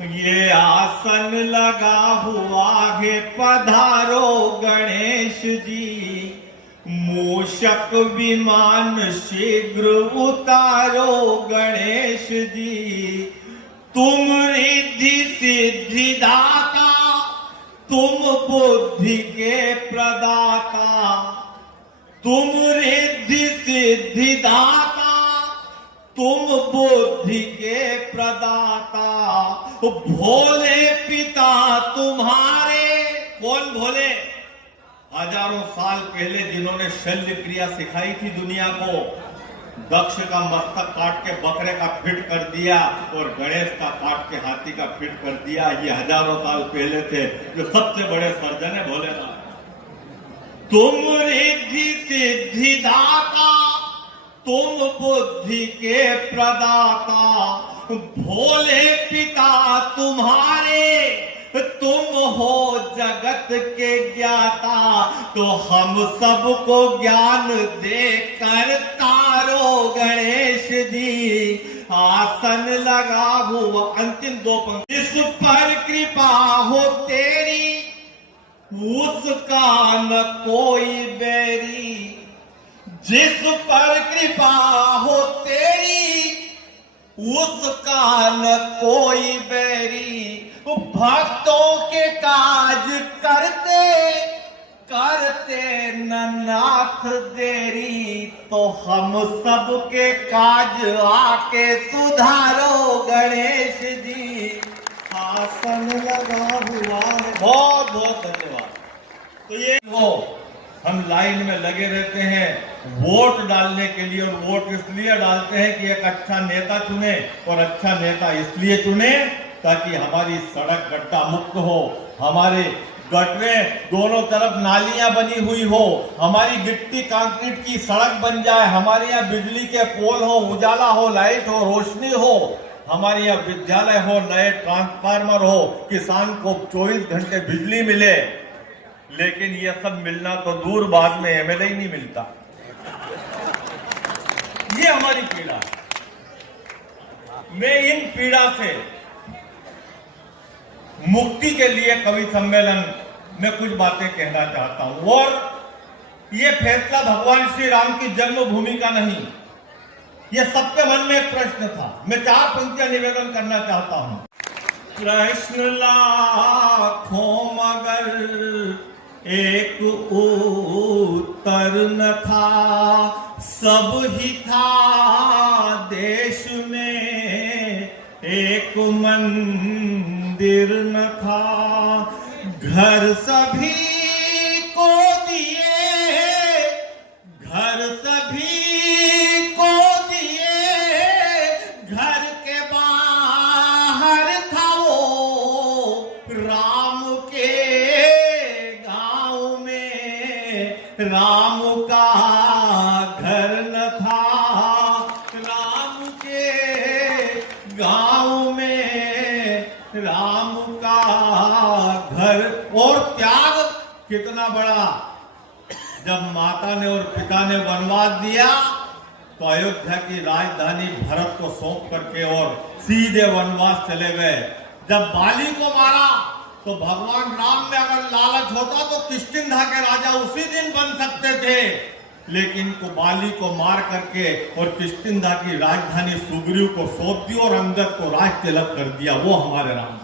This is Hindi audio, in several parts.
ये आसन लगा हुआ है पधारो गणेश जी, मूषक विमान शीघ्र उतारो गणेश जी। तुम रिद्धि सिद्धि दाता, तुम बुद्धि के प्रदाता, तुम रिद्धि सिद्धि दाता, तुम बुद्धि के प्रदाता। भोले पिता तुम्हारे, कौन भोले? हजारों साल पहले जिन्होंने शल्य क्रिया सिखाई थी दुनिया को, दक्ष का मस्तक काट के बकरे का फिट कर दिया और गणेश का काट के हाथी का फिट कर दिया। ये हजारों साल पहले थे, जो सबसे बड़े सर्जन है भोलेनाथ। तुम रिद्धि सिद्धि दाता, तुम बुद्धि के प्रदाता। भोले पिता तुम्हारे, तुम हो जगत के ज्ञाता। तो हम सबको ज्ञान देकर तारो गणेश जी, आसन लगा हुआ। अंतिम दो पंक्ति, जिस पर कृपा हो तेरी, उसका न कोई बैरी। जिस पर कृपा हो तेरी, उसका न कोई बैरी। भक्तों के काज करते करते न नाथ देरी। तो हम सबके काज आके सुधारो गणेश जी, आसन लगा हुआ है। बहुत बहुत धन्यवाद। तो ये हो, हम लाइन में लगे रहते हैं वोट डालने के लिए, और वोट इसलिए डालते हैं कि एक अच्छा नेता चुने, और अच्छा नेता इसलिए चुने ताकि हमारी सड़क गड्ढा मुक्त हो, हमारे गटरें दोनों तरफ नालियां बनी हुई हो, हमारी गिट्टी कंक्रीट की सड़क बन जाए, हमारे यहाँ बिजली के पोल हो, उजाला हो, लाइट हो, रोशनी हो, हमारे यहाँ विद्यालय हो, नए ट्रांसफार्मर हो, किसान को 24 घंटे बिजली मिले। लेकिन यह सब मिलना तो दूर, बाद में एमएलए ही नहीं मिलता। ये हमारी पीड़ा है। मैं इन पीड़ा से मुक्ति के लिए कवि सम्मेलन में कुछ बातें कहना चाहता हूं। और यह फैसला भगवान श्री राम की जन्मभूमि का नहीं, यह सबके मन में एक प्रश्न था। मैं 4 पंक्तियां निवेदन करना चाहता हूं। प्रश्न लाखों मगर एक उत्तर न था, सब ही था देश में एक मंदिर न था। घर सभी को दिए, घर सभी को दिए, घर के बाहर था वो राम के गांव में, राम का घर न था, राम के गांव में राम का घर। और त्याग कितना बड़ा, जब माता ने और पिता ने वनवास दिया तो अयोध्या की राजधानी भरत को सौंप करके और सीधे वनवास चले गए। जब बाली को मारा तो भगवान राम में अगर लालच होता तो किष्किंधा के राजा उसी दिन बन सकते थे, लेकिन को बाली को मार करके और किष्किंधा की राजधानी सुग्रीव को सौंप दी और अंगद को राज तिलक कर दिया। वो हमारे राम,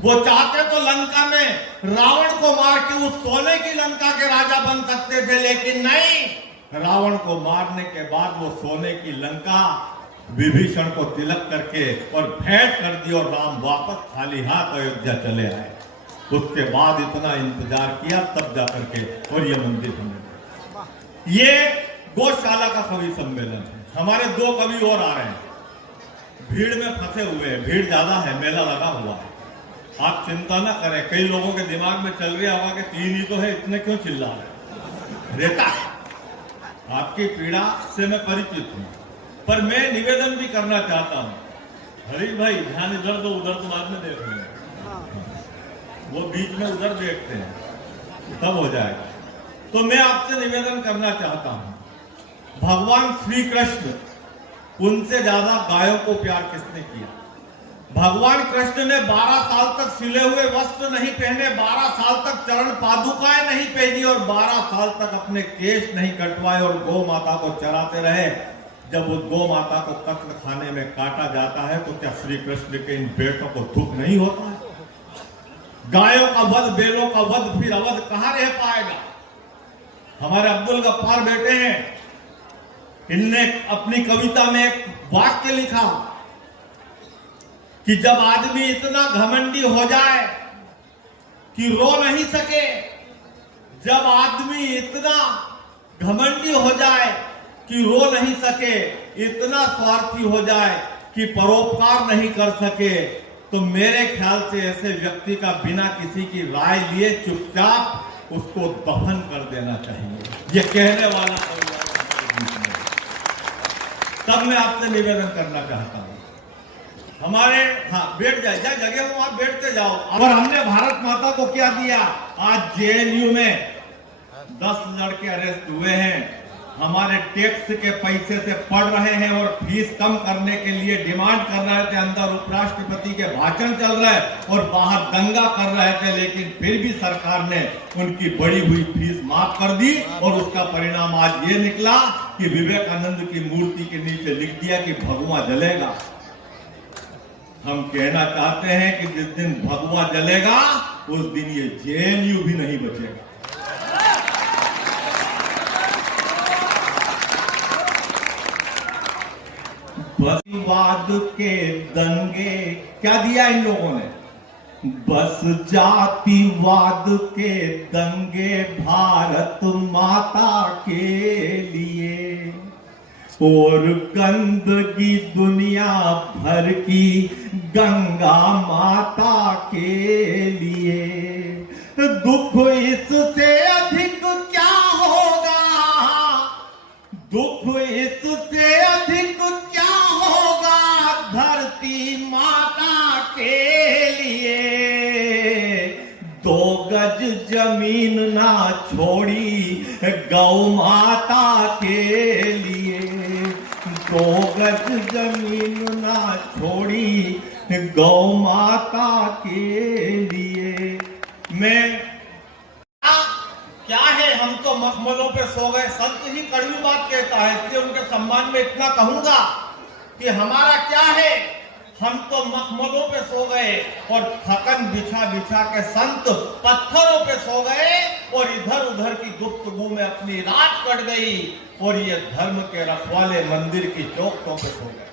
वो चाहते तो लंका में रावण को मार के उस सोने की लंका के राजा बन सकते थे, लेकिन नहीं, रावण को मारने के बाद वो सोने की लंका विभीषण को तिलक करके और भेंट कर दी, और राम वापस खाली हाथ अयोध्या चले आए। उसके बाद इतना इंतजार किया तब जाकर के और ये मंदिर हमने। ये गौशाला का कवि सम्मेलन है। हमारे 2 कवि और आ रहे हैं, भीड़ में फंसे हुए हैं, भीड़ ज्यादा है, मेला लगा हुआ है। आप चिंता ना करें, कई लोगों के दिमाग में चल रही हवा के 3 ही तो है, इतने क्यों चिल्ला रहे? रेता, आपकी पीड़ा से मैं परिचित हूं, पर मैं निवेदन भी करना चाहता हूं। हरीश भाई ध्यान इधर दो, उधर तो बाद में देख रहे हैं, वो बीच में उधर देखते हैं, तब हो जाएगा। तो मैं आपसे निवेदन करना चाहता हूं, भगवान श्री कृष्ण, उनसे ज्यादा गायों को प्यार किसने किया? भगवान कृष्ण ने 12 साल तक सिले हुए वस्त्र नहीं पहने, 12 साल तक चरण पादुकाएं नहीं पहनी और 12 साल तक अपने केश नहीं कटवाए और गौ माता को चराते रहे। जब उस गौ माता को कत्ल खाने में काटा जाता है तो क्या श्री कृष्ण के इन बेटों को दुख नहीं होता है? गायों का वध, बैलों का वध, फिर अवध कहां रह पाएगा? हमारे अब्दुल गफ्फार बेटे हैं, इनने अपनी कविता में एक वाक्य लिखा कि जब आदमी इतना घमंडी हो जाए कि रो नहीं सके, जब आदमी इतना घमंडी हो जाए कि रो नहीं सके, इतना स्वार्थी हो जाए कि परोपकार नहीं कर सके, तो मेरे ख्याल से ऐसे व्यक्ति का बिना किसी की राय लिए चुपचाप उसको दफन कर देना चाहिए। ये कहने वाला तब मैं आपसे निवेदन करना चाहता हूं, हमारे बैठ जाए, जहाँ जगह हो आप बैठते जाओ। और हमने भारत माता को क्या दिया? आज जेएनयू में 10 लड़के अरेस्ट हुए हैं, हमारे टैक्स के पैसे से पढ़ रहे हैं और फीस कम करने के लिए डिमांड कर रहे थे। अंदर उपराष्ट्रपति के भाषण चल रहे और बाहर दंगा कर रहे थे, लेकिन फिर भी सरकार ने उनकी बढ़ी हुई फीस माफ कर दी और उसका परिणाम आज ये निकला कि विवेकानंद की मूर्ति के नीचे लिख दिया कि भगवा जलेगा। हम कहना चाहते हैं कि जिस दिन भगवा जलेगा उस दिन ये जेएनयू भी नहीं बचेगा। जातिवाद के दंगे क्या दिया इन लोगों ने? बस जातिवाद के दंगे भारत माता के लिए और गंदगी दुनिया भर की गंगा माता के लिए। दुख इससे अधिक क्या होगा, दुख इससे अधिक क्या होगा धरती माता के लिए। 2 गज जमीन ना छोड़ी गौ माता के लिए, 2 गज जमीन ना छोड़ी गौ माता के लिए। मैं क्या है, हम तो मखमलों पे सो गए, संत ही कड़वी बात कहता है, इसलिए उनके सम्मान में इतना कहूंगा कि हमारा क्या है, हम तो मखमलों पे सो गए और थकन बिछा बिछा के संत पत्थरों पे सो गए और इधर उधर की गुफ्तगू में अपनी रात कट गई और ये धर्म के रखवाले मंदिर की चौखटों पे सो गए।